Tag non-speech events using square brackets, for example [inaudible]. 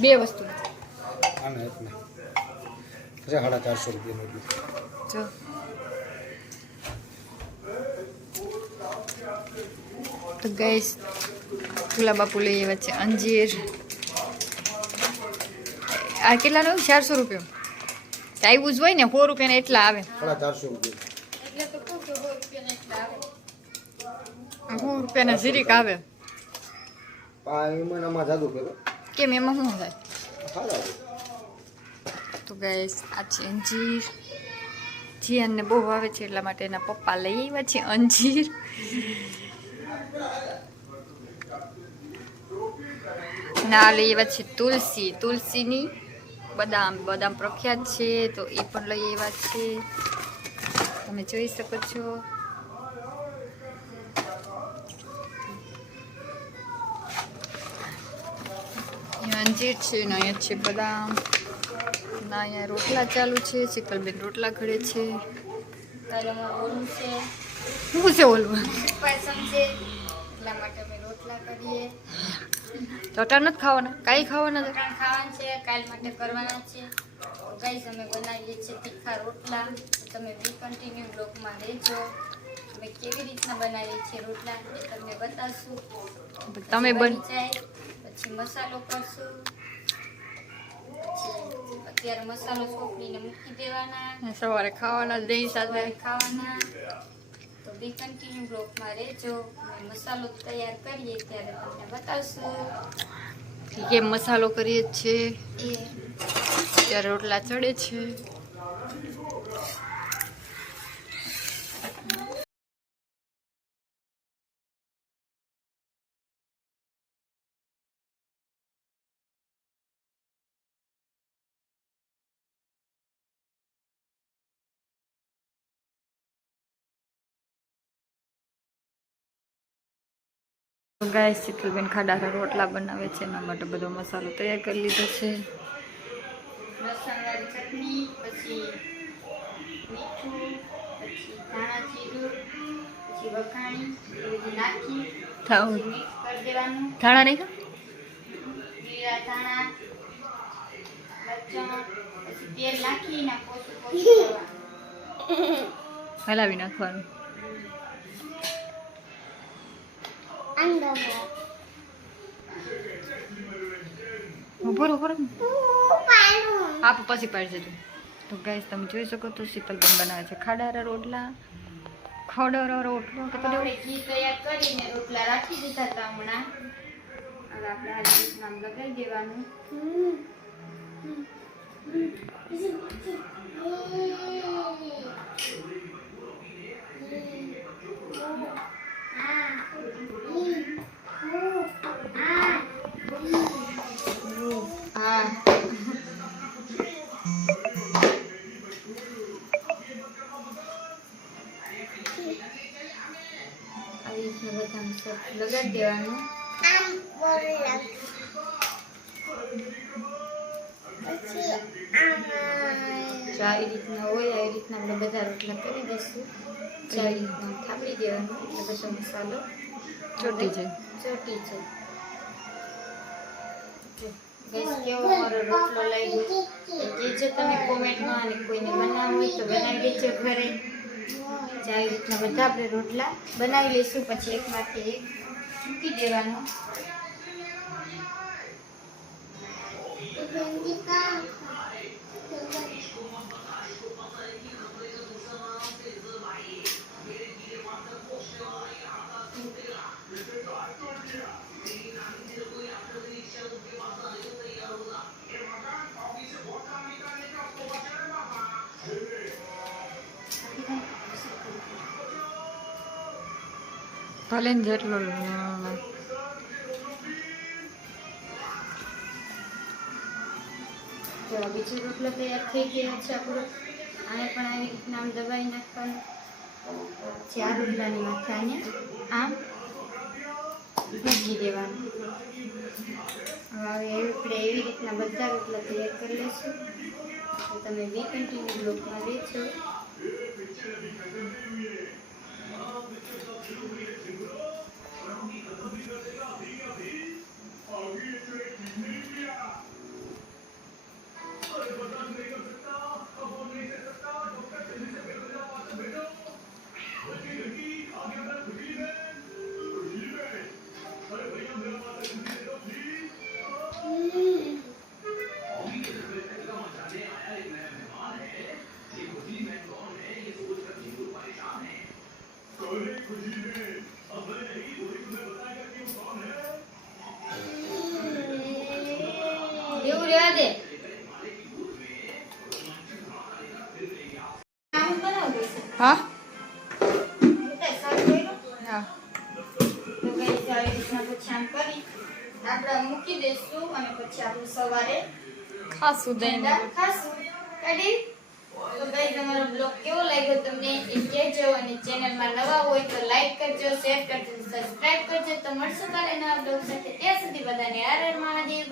બે વસ્તુ. આને એકને સાડા ચારસો રૂપિયાનું જો. તો ગઈશ બાપુ લઈ આવ્યા છે અંજીર. આ કેટલાનું ચારસો રૂપિયા આવ્યું જ હોય ને સો રૂપિયાના એટલા આવે. સાડા ચારસો રૂપિયા. સો રૂપિયાના જીરીક આવે. આ એમાં આમાં જાદુ પેલો કેમ એમાં શું થાય? સારા તો ગઈશ આ છે અંજીર. જીયાનને બહુ આવે છે એટલા માટે એના પપ્પા લઈ આવ્યા છે અંજીર. ના લઈ આવ્યા છે તુલસી. તુલસીની બદામ બદામ પ્રખ્યાત છે તો એ પણ લઈ આવ્યા છે. તમે જોઈ શકો છો. અંજીર છે ને અહીંયા છે બદામ ના અહીંયા રોટલા ચાલુ છે શીતલબેન રોટલા ઘડે છે. શું છે ઓલું? પાયસમ એટલા માટે અમે રોટલા કરીએ ચટા નથી ખાવાના? કાંઈ ખાવાના ખાવાનું છે? કાલ માટે કરવાના છે ગાઈસ અમે બનાવીએ છીએ તીખા રોટલા તમે બી કન્ટિન્યુ બ્લોકમાં રહેજો અમે કેવી રીતના બનાવીએ છીએ રોટલા તમને બતાવશું તમે બની જાય પછી મસાલો કરશું અત્યારે મસાલો છોકરીને મૂકી દેવાના. સવારે ખાવાના દહીં સાથે. ખાવાના. તો બી કન્ટિન્યુ બ્લોકમાં રહેજો. મસાલો તૈયાર કરીએ ત્યારે તમને બતાવશું. કેમ મસાલો કરીએ છીએ ત્યારે રોટલા ચડે છે. ગાય શીતલબેન ખાડા રોટલા બનાવે છે એના માટે બધો મસાલો તૈયાર કરી લીધો છે. ચટણી પછી મીઠું પછી ધાણા જીરું પછી વઘાણી નાખી મિક્સ કરી દેવાનું. ધાણા નહીં જીરા ધાણા લસણ પછી તેલ નાખીને પોતું પોતું કરવાનું [laughs] હલાવી નાખવાનું. ઊભો ઊભો. આપ પછી પાડજે તું. તો ગાઈસ તમે જોઈ શકો તો શીતલબેન બનાવે છે ખાડારા રોટલા. ખોડરો રોટલો તો ઘી તૈયાર કરીને રોટલા રાખી દીધા હતા હમણાં. હવે આપણે આ નામ લગાવી દેવાનું. આવી રીતના બધાનું સર લગાડી દેવાનું જો આવી રીતના હોય આવી રીતના આપણે બધા રોટલા કરી દઈશું જો રીતના થાપડી દેવાનું એટલે બધો મસાલો ચોટી જાય ચોટી જાય ગેસ કેવો મારો રોટલો લાગ્યો કહેજો તમે કોમેન્ટમાં અને કોઈને બનાવવું હોય તો બનાવી દેજો ઘરે જે આવી રીતના બધા આપણે રોટલા બનાવી લઈશું. પછી એકમાંથી એક મૂકી દેવાનું. ભલે ને જેટલો બીજી રોટલો તૈયાર થઈ ગયો છે આપણો. આને પણ આવી રીતના આમ દબાઈ નાખવાનું. ચાર રોટલાની માથાને આમ મૂકી દેવાનું. હવે આપણે એવી રીતના બધા રોટલા તૈયાર કરી લઈશું. તમે બે કન્ટિન્યુ બ્લોકમાં રહેજો. પછી દે? હા? આપણે મૂકી દઈશું અને પછી આપણે સવારે ખાસું દઈને ખાશું. રેડી તો ગાઈઝ અમારો બ્લોગ કેવો લાગ્યો તમને એ કહેજો અને ચેનલમાં નવા હોય તો લાઈક કરજો શેર કરજો સબસ્ક્રાઇબ કરજો. તો મળશું કાલે નવા બ્લોગ સાથે. ત્યાં સુધી બધાને આર આર મહાદેવ